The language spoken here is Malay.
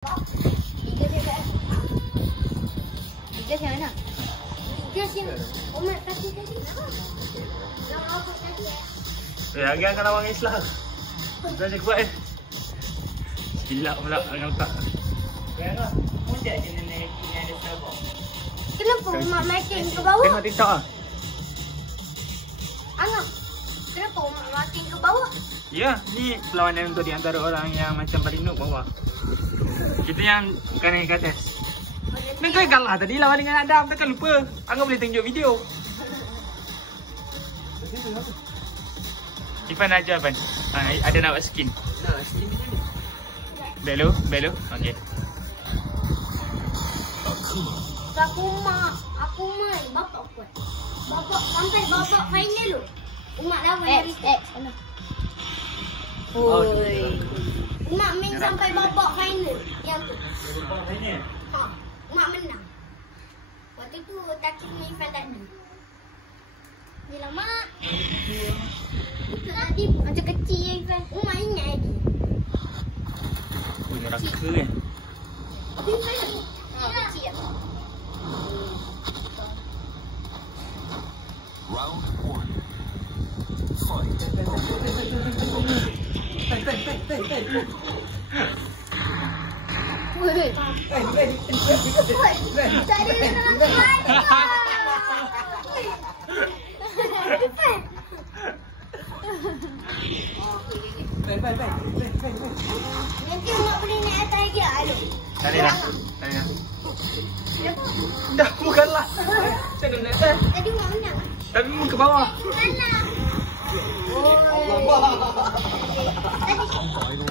Tiga siang mana? Tiga siang. Umat kaki tadi. Yang apa tadi? Lagi akan lawan Islam. Dah je kuat Silap pula nampak. Kenapa? Mudah je naik ni ada sabang. Kenapa umat makin ke bawah? Tengok TikTok ah. Angam. Kenapa umat makin ke bawah? Ya, ni perlawanan untuk di antara orang yang macam paling noob bawah. Kita yang bukan naik ke atas. Ni kau kalah tadi lawan dengan Adam, takkan lupa. Angam boleh tunjuk video. Ifan ajar Ifan. Ada nak buat skin. Nah, skin ni. Belo. Okey. Aku main bapak kuat. Bapak sampai bapak final tu. Umat lawan hari tu. Sana. Oi. Umat main sampai babak final. Yang tu. Babak final. Ha, umat menang. Waktu tu Taki Ifan tadi. Bila mak. Itu tadi macam kecil Ifan. Umat ingat lagi. Neraka kan. Ifan. Ha, kecil. Round 1. Fight. Woi. Tadi nanti mak boleh naik atas dia ada. Tadi dah. Dah bukanlah. Saya dah naik atas. Tadi mak menang. Tapi mu ke bawah. Menang. Aduh.